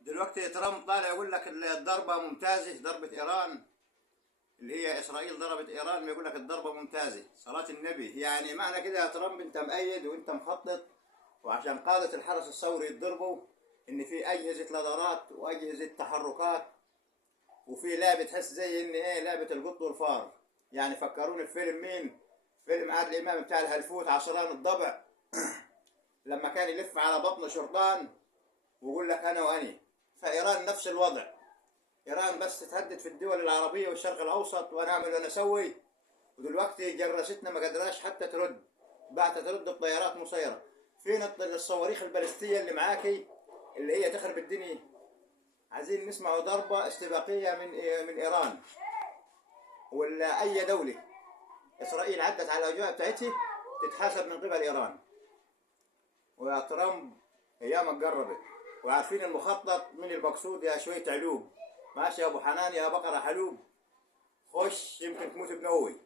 دلوقتي ترامب طالع يقول لك الضربة ممتازة، ضربة إيران اللي هي إسرائيل ضربت إيران، يقول لك الضربة ممتازة صلاة النبي. يعني معنى كده يا ترامب أنت مؤيد وأنت مخطط وعشان قادة الحرس الثوري يتضربوا إن في أجهزة لدارات وأجهزة تحركات، وفي لعبة تحس زي إن إيه لعبة القط والفار. يعني فكروني في فيلم مين؟ فيلم عادل إمام بتاع الهلفوت عصران الضبع، لما كان يلف على بطن شرطان ويقول لك أنا وأني. فإيران نفس الوضع، إيران بس تتهدد في الدول العربية والشرق الأوسط ونعمل ونسوي، ودلوقتي جرستنا ما قدراش حتى ترد، بعد ترد بطيارات مسيرة. فين الصواريخ البالستية اللي معاكي اللي هي تخرب الدنيا؟ عايزين نسمع ضربة استباقية من إيران ولا أي دولة. إسرائيل عدت على الأجواء بتاعتها تتحاسب من قبل إيران. ويا ترامب أيامك قربت، وعارفين المخطط من المقصود يا شوية علوب. ماشي يا أبو حنان يا بقرة حلوب، خش يمكن تموت بنوي.